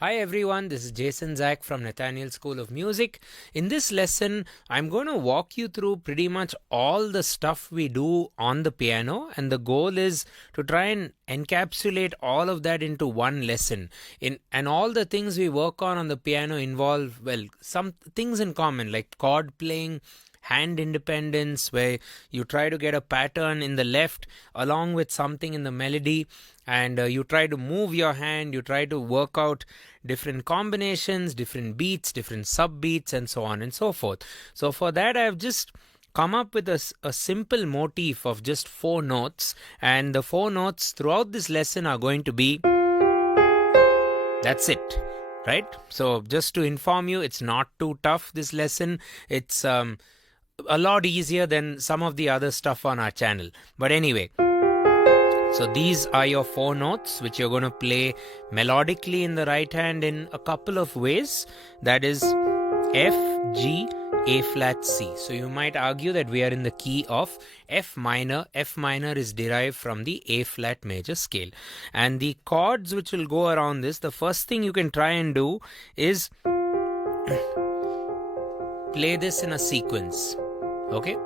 Hi everyone, this is Jason Zach from Nathaniel School of Music. In this lesson, I'm going to walk you through pretty much all the stuff we do on the piano, and the goal is to try and encapsulate all of that into one lesson. And all the things we work on the piano involve, well, some things in common like chord playing, hand independence, where you try to get a pattern in the left along with something in the melody, and you try to move your hand, you try to work out different combinations, different beats, different sub beats, and so on and so forth. So for that, I've just come up with a simple motif of just 4 notes, and the 4 notes throughout this lesson are going to be, that's it, right? So just to inform you, it's not too tough, this lesson. It's a lot easier than some of the other stuff on our channel. But anyway, so these are your 4 notes which you're going to play melodically in the right hand in a couple of ways. That is F, G, A flat, C. So you might argue that we are in the key of F minor. F minor is derived from the A flat major scale. And the chords which will go around this, the first thing you can try and do is play this in a sequence. Okay?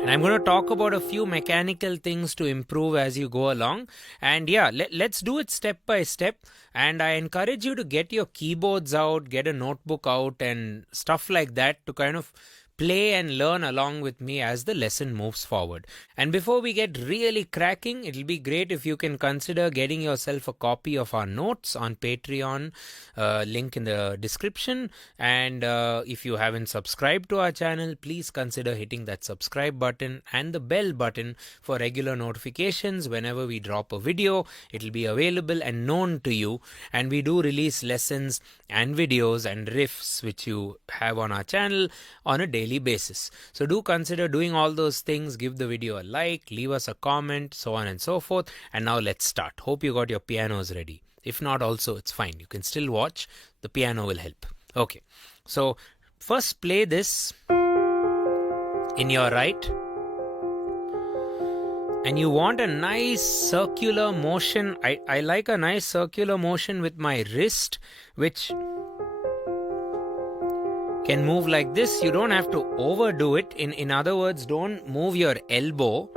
And I'm going to talk about a few mechanical things to improve as you go along. And yeah, let's do it step by step. And I encourage you to get your keyboards out, get a notebook out and stuff like that to kind of play and learn along with me as the lesson moves forward. And before we get really cracking, it'll be great if you can consider getting yourself a copy of our notes on Patreon, link in the description. And if you haven't subscribed to our channel, please consider hitting that subscribe button and the bell button for regular notifications. Whenever we drop a video, it'll be available and known to you. And we do release lessons and videos and riffs which you have on our channel on a daily basis. So do consider doing all those things. Give the video a like, leave us a comment, so on and so forth. And now let's start. Hope you got your pianos ready. If not, also it's fine, you can still watch. The piano will help. Okay, so first play this in your right, and you want a nice circular motion. I like a nice circular motion with my wrist, which can move like this. You don't have to overdo it. In other words, don't move your elbow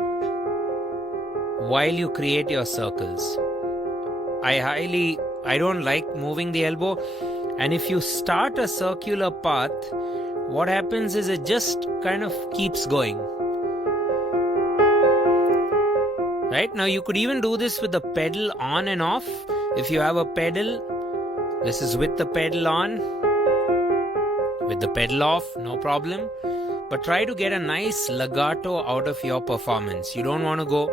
while you create your circles. I don't like moving the elbow. And if you start a circular path, what happens is it just kind of keeps going. Right? Now you could even do this with the pedal on and off. If you have a pedal, this is with the pedal on. With the pedal off, no problem. But try to get a nice legato out of your performance. You don't want to go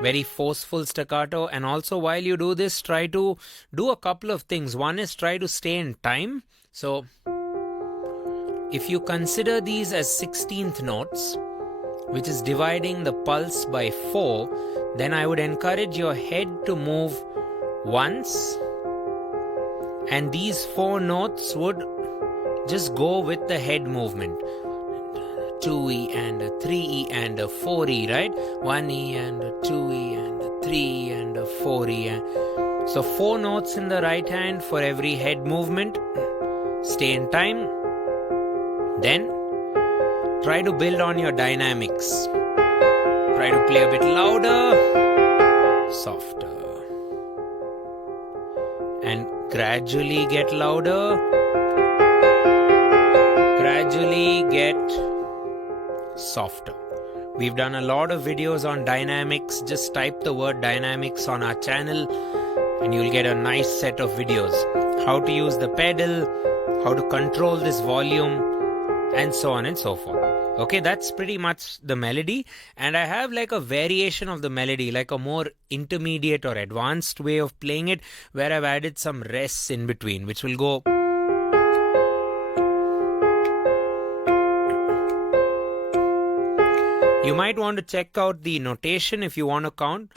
very forceful staccato. And also while you do this, try to do a couple of things. One is try to stay in time. So if you consider these as 16th notes, which is dividing the pulse by 4, then I would encourage your head to move once, and these 4 notes would just go with the head movement. 2E and a 3E and a 4E, right? 1E and a 2E and a 3E and a 4E. So 4 notes in the right hand for every head movement. Stay in time. Then try to build on your dynamics. Try to play a bit louder, softer, and gradually get louder, gradually get softer. We've done a lot of videos on dynamics. Just type the word dynamics on our channel and you'll get a nice set of videos. How to use the pedal, how to control this volume, and so on and so forth. Okay, that's pretty much the melody. And I have like a variation of the melody, like a more intermediate or advanced way of playing it, where I've added some rests in between, which will go. You might want to check out the notation if you want to count.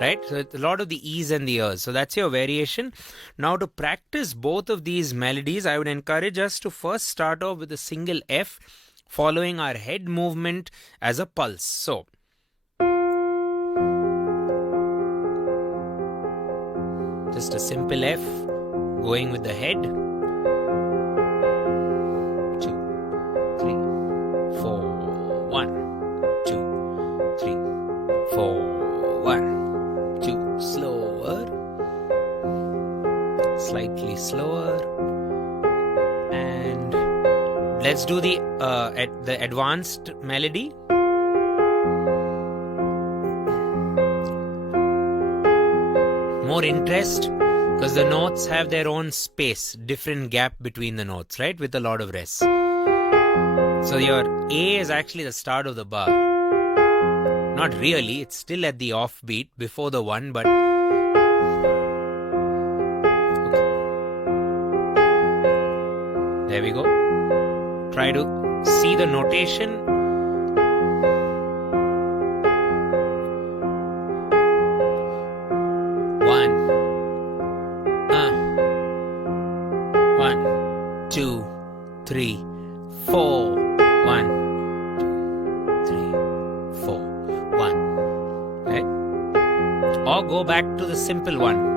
Right? So it's a lot of the E's and the E's. So that's your variation. Now to practice both of these melodies, I would encourage us to first start off with a single F following our head movement as a pulse. So, just a simple F going with the head. 2, 3, 4, 1, 2, 3, 4, 1, 2. Slower, slightly slower, and let's do the advanced melody. More interest because the notes have their own space, different gap between the notes, right? With a lot of rest. So your A is actually the start of the bar. Not really, it's still at the offbeat before the 1, but okay. There we go. Try to see the notation. One, 2, 3, 4. 1, 2, 3, 4. 1. Right? Or go back to the simple one.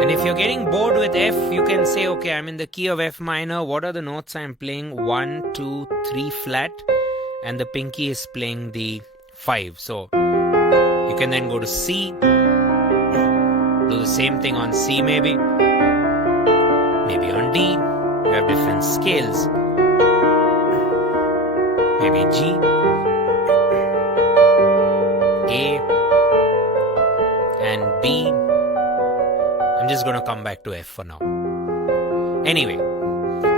And if you're getting bored with F, you can say, okay, I'm in the key of F minor. What are the notes I'm playing? 1, 2, 3 flat. And the pinky is playing the 5. So you can then go to C. Do the same thing on C maybe. Maybe on D. You have different scales. Maybe G. A. And B. I'm just going to come back to F for now. Anyway,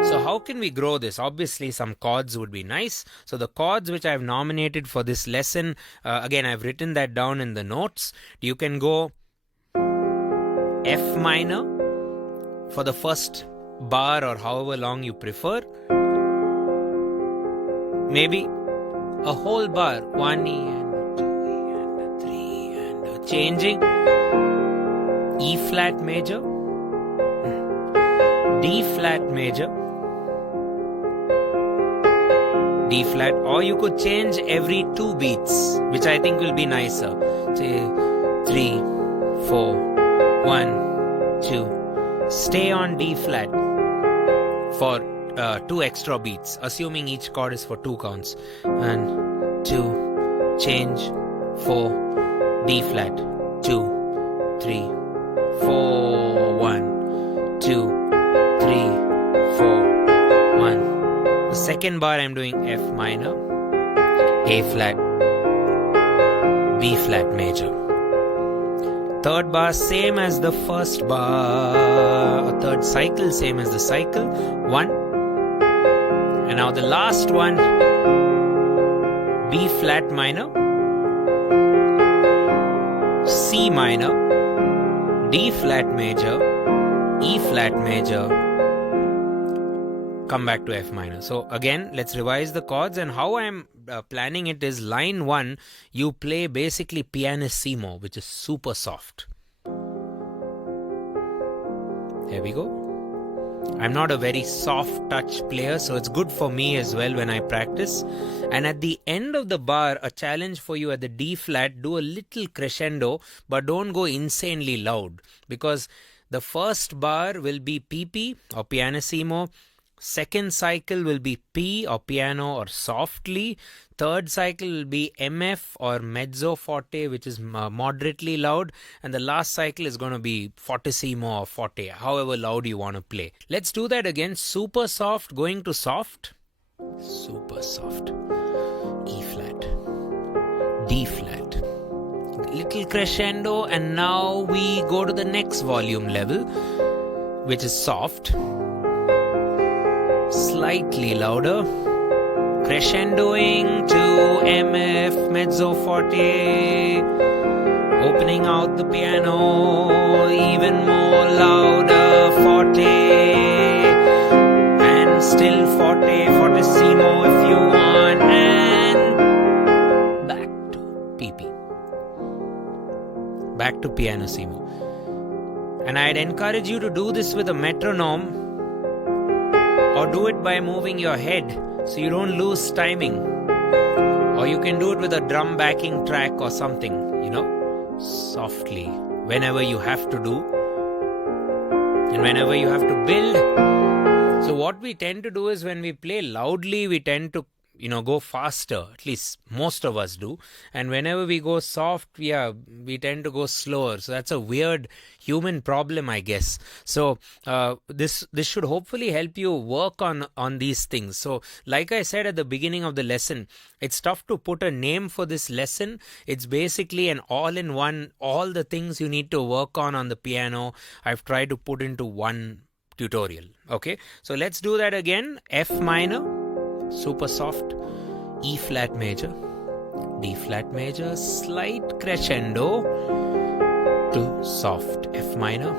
so how can we grow this? Obviously, some chords would be nice. So the chords which I've nominated for this lesson, again, I've written that down in the notes. You can go F minor for the first bar or however long you prefer. Maybe a whole bar. 1 E and a 2 E and a 3 and a changing. E flat major. D flat major. D flat, or you could change every 2 beats, which I think will be nicer. Say 3, 4, 1, 2. Stay on D flat for 2 extra beats, assuming each chord is for 2 counts. 1, 2, change, 4, D flat, 2, 3, 4, 1, 2, 3, 4, 1. The second bar I'm doing F minor, A flat, B flat major. Third bar same as the first bar, or third cycle same as the cycle, 1. And now the last one, B flat minor, C minor, D flat major, E flat major, come back to F minor. So again, let's revise the chords, and how I'm planning it is line 1, you play basically pianissimo, which is super soft. There we go. I'm not a very soft touch player, so it's good for me as well when I practice. And at the end of the bar, a challenge for you at the D flat, do a little crescendo, but don't go insanely loud, because the first bar will be PP or pianissimo. Second cycle will be P or piano or softly. Third cycle will be MF or mezzo forte, which is moderately loud. And the last cycle is going to be fortissimo or forte, however loud you want to play. Let's do that again. Super soft going to soft. Super soft. E flat. D flat. Little crescendo, and now we go to the next volume level, which is soft. Slightly louder, crescendoing to MF, mezzo forte, opening out the piano, even more louder, forte, and still forte, fortissimo if you want, and back to PP, back to pianissimo. And I'd encourage you to do this with a metronome. or do it by moving your head so you don't lose timing. Or you can do it with a drum backing track or something, softly, whenever you have to do and whenever you have to build. So what we tend to do is when we play loudly, we tend to go faster. At least most of us do. And whenever we go soft, we tend to go slower. So that's a weird human problem, I guess. So this should hopefully help you work on these things. So like I said at the beginning of the lesson, it's tough to put a name for this lesson. It's basically an all-in-one, all the things you need to work on the piano, I've tried to put into one tutorial. Okay, so let's do that again. F minor, super soft, E flat major, D flat major, slight crescendo to soft F minor,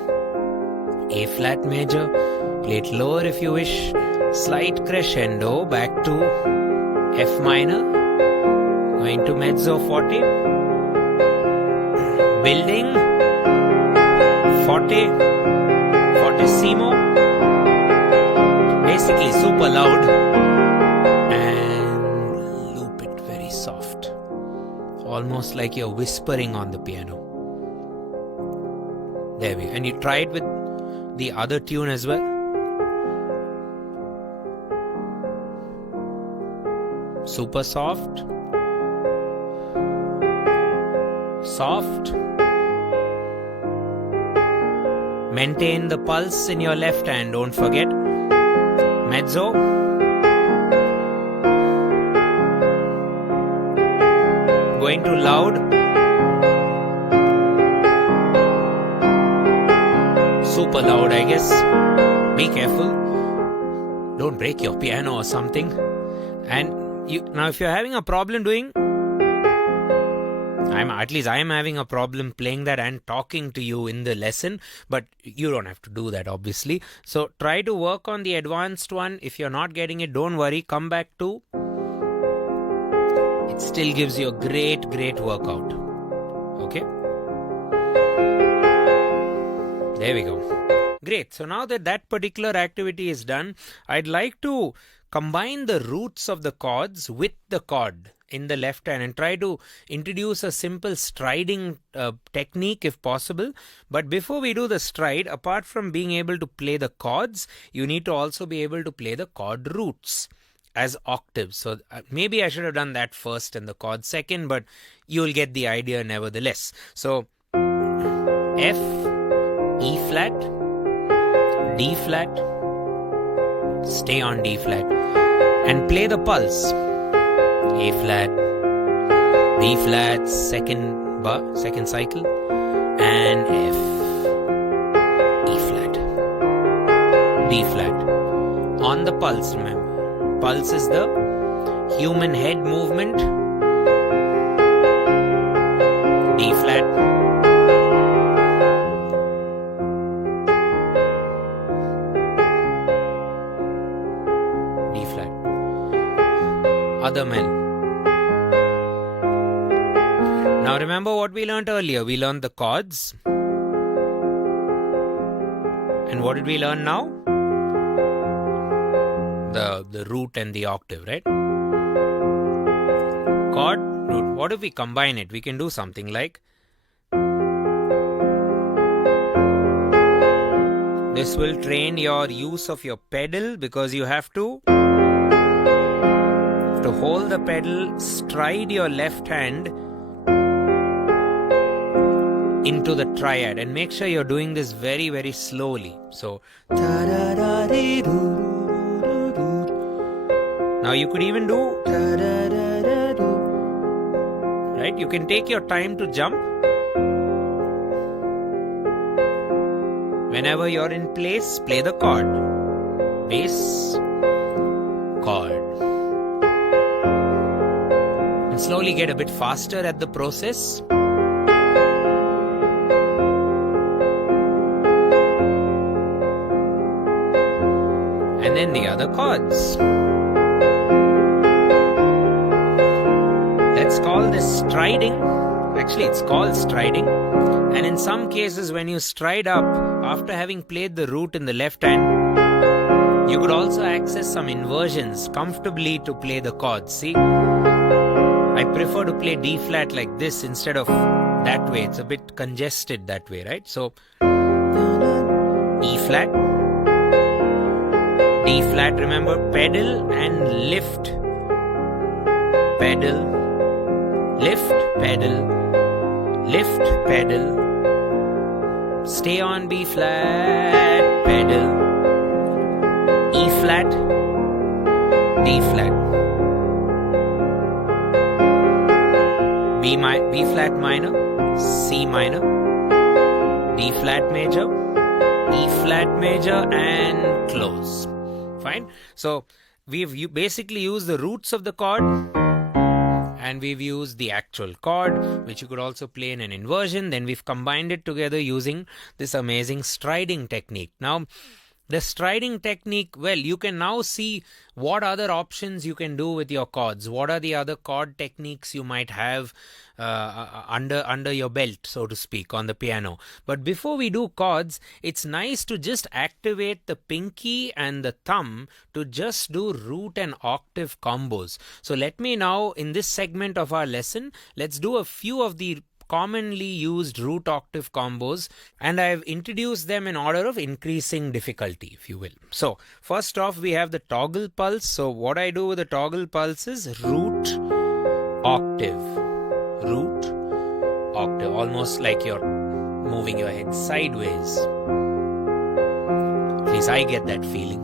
A flat major, play it lower if you wish, slight crescendo back to F minor, going to mezzo forte, building, forte, fortissimo, basically super loud, and loop it very soft, almost like you're whispering on the piano. There we go. And you try it with the other tune as well. Super soft, soft. Maintain the pulse in your left hand, don't forget. Mezzo. Going to loud. Super loud, I guess. Be careful. Don't break your piano or something. And now if you're having a problem doing, I am having a problem playing that and talking to you in the lesson, but you don't have to do that, obviously. So try to work on the advanced one. If you're not getting it, don't worry. Come back to. It still gives you a great workout. Okay? There we go. Great. So now that particular activity is done, I'd like to combine the roots of the chords with the chord in the left hand and try to introduce a simple striding technique if possible. But before we do the stride, apart from being able to play the chords, you need to also be able to play the chord roots as octaves. So maybe I should have done that first and the chord second, but you'll get the idea nevertheless. So F, E flat, D flat, stay on D flat and play the pulse. A flat, B flat, second bar, second cycle, and F, E flat, D flat. On the pulse, remember. Pulse is the human head movement. D flat. D flat. Other melody. Now remember what we learned earlier. We learned the chords. And what did we learn now? The root and the octave, right? Chord, root. What if we combine it? We can do something like this will train your use of your pedal because you have to hold the pedal, stride your left hand into the triad and make sure you're doing this very, very slowly. So now you could even do right? You can take your time to jump. Whenever you're in place, play the chord. Bass, chord. And slowly get a bit faster at the process. And then the other chords. Let's call this striding. Actually, it's called striding. And in some cases, when you stride up, after having played the root in the left hand, You could also access some inversions comfortably to play the chords. See, I prefer to play D flat like this instead of that way. It's a bit congested that way, right? So E flat, D flat, remember, pedal and lift, pedal, lift, pedal, lift, pedal, stay on B flat, pedal, E flat, D flat, B flat minor, C minor, D flat major, E flat major, and close. Fine. So we've basically used the roots of the chord, and we've used the actual chord, which you could also play in an inversion. Then we've combined it together using this amazing striding technique. Now, the striding technique, well, you can now see what other options you can do with your chords. What are the other chord techniques you might have under your belt, so to speak, on the piano. But before we do chords, it's nice to just activate the pinky and the thumb to just do root and octave combos. So let me now, in this segment of our lesson, let's do a few of the commonly used root octave combos, and I've introduced them in order of increasing difficulty, if you will. So first off, we have the toggle pulse. So what I do with the toggle pulse is root octave, root octave, almost like you're moving your head sideways. At least I get that feeling.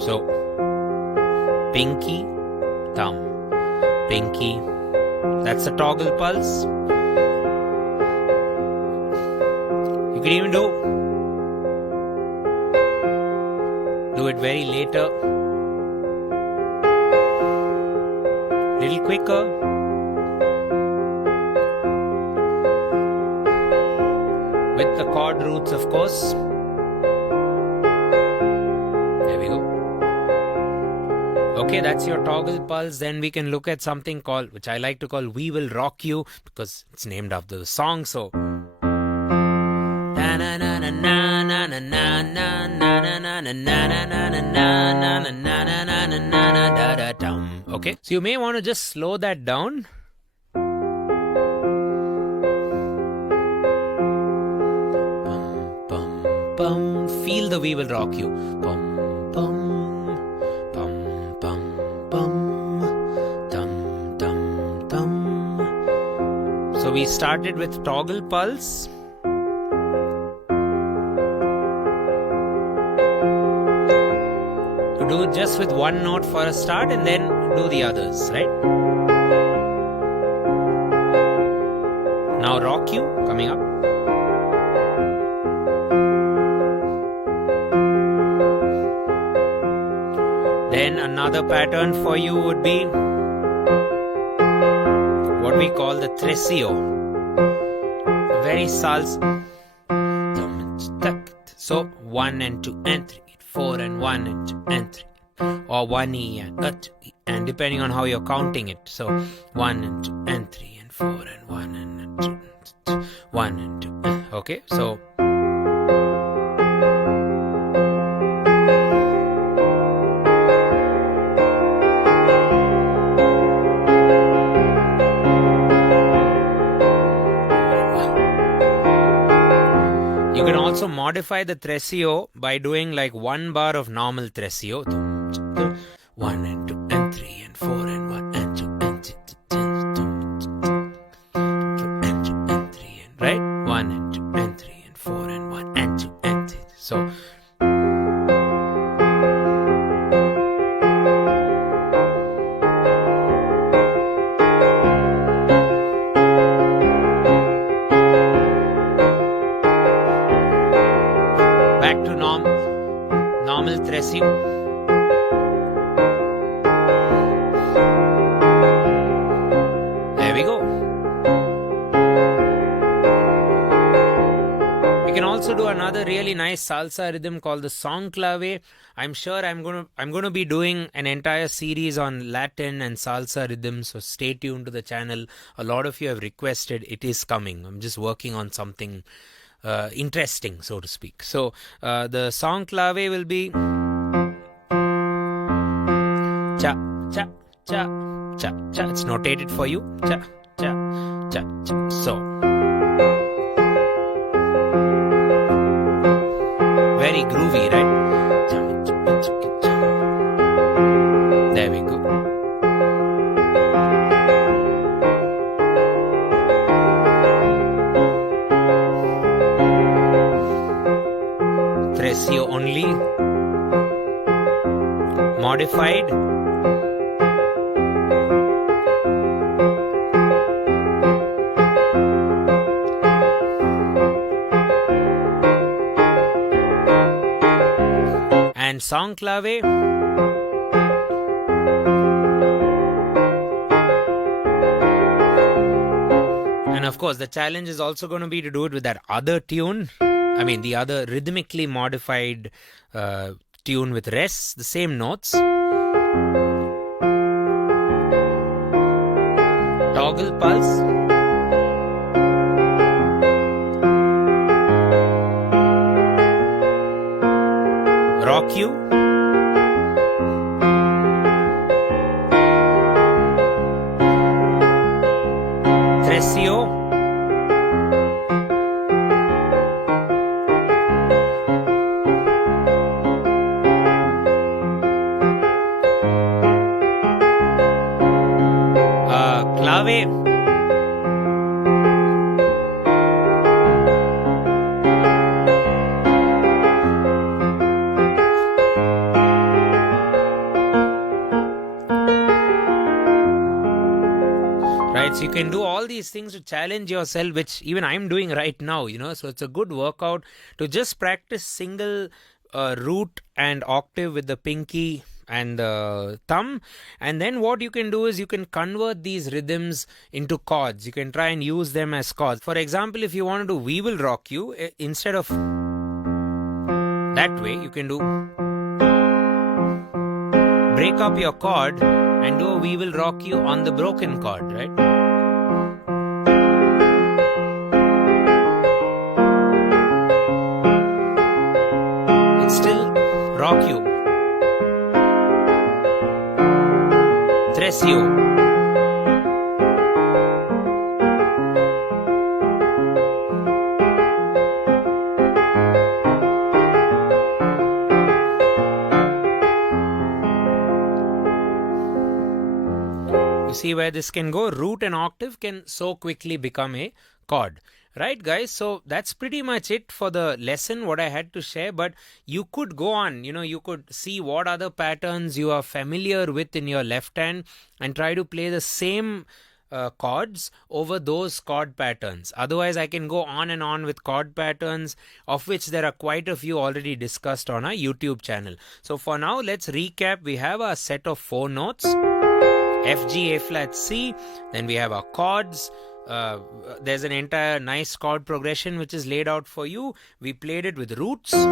So pinky, thumb, pinky. That's the toggle pulse. You can even do it very later, little quicker. With the chord roots, of course. There we go. Okay, that's your toggle pulse. Then we can look at something called, which I like to call We Will Rock You, because it's named after the song. So okay, so you may want to just slow that down. Feel the We Will Rock You. Bum, bum, bum, bum, bum, dum, dum, dum. So we started with toggle pulse. To do it just with one note for a start and then do the others, right? Now rock you, coming up. Then another pattern for you would be what we call the tresillo. Very salsa. So 1 and 2 and 3, 4 and 1 and 2 and 3, or 1 E and 2 E, and depending on how you're counting it. So 1 and 2 and 3 and 4 and 1 and 2, 1 and 2. Okay, so you can also modify the tresillo by doing like 1 bar of normal tresillo. 1 and 2 and 3 and 4 and 1 and 2 and 3 and 3 and right? 1 and 2 and 3 and 4 and 1 and 2 and 3. So back to normal tresillo. There we go. We can also do another really nice salsa rhythm called the song clave. I'm sure I'm gonna be doing an entire series on Latin and salsa rhythms, so stay tuned to the channel. A lot of you have requested. It is coming. I'm just working on something interesting, so to speak. So the song clave will be cha cha cha cha cha. It's notated for you. Cha cha cha cha. So very groovy, right? There we go. Tresio only, modified, and song clave. And of course, the challenge is also going to be to do it with that other tune. I mean, the other rhythmically modified tune with res, the same notes. Toggle pulse. Rock you. Tresio. Clave. Right, so you can do all these things to challenge yourself, which even I'm doing right now, so it's a good workout to just practice single root and octave with the pinky and the thumb. And then what you can do is you can convert these rhythms into chords. You can try and use them as chords. For example, if you want to do We Will Rock You, instead of that way, you can do break up your chord and do a We Will Rock You on the broken chord, right? It's still rock you. Tresio. You see where this can go? Root and octave can so quickly become a chord. Right, guys? So that's pretty much it for the lesson, what I had to share. But you could go on, you could see what other patterns you are familiar with in your left hand and try to play the same chords over those chord patterns. Otherwise, I can go on and on with chord patterns, of which there are quite a few already discussed on our YouTube channel. So for now, let's recap. We have our set of 4 notes, F, G, A flat, C. Then we have our chords. There's an entire nice chord progression which is laid out for you. We played it with roots. Then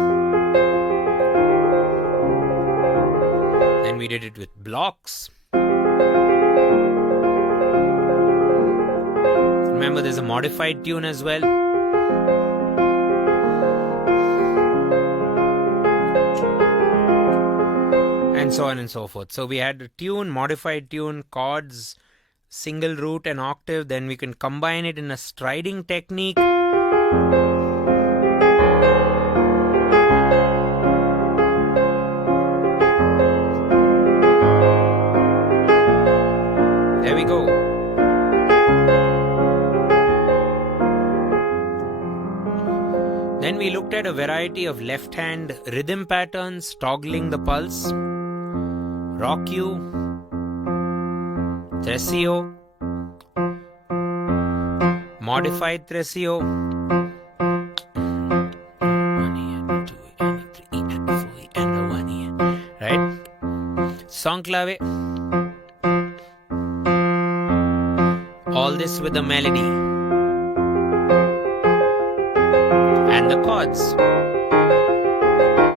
we did it with blocks. Remember, there's a modified tune as well. And so on and so forth. So we had a tune, modified tune, chords, single root and octave. Then we can combine it in a striding technique. There we go. Then we looked at a variety of left hand rhythm patterns, toggling the pulse, rock you, Tresio, modified Tresio, 1 and 2 and 3 and 4 and 1, right? Song clave. All this with the melody and the chords.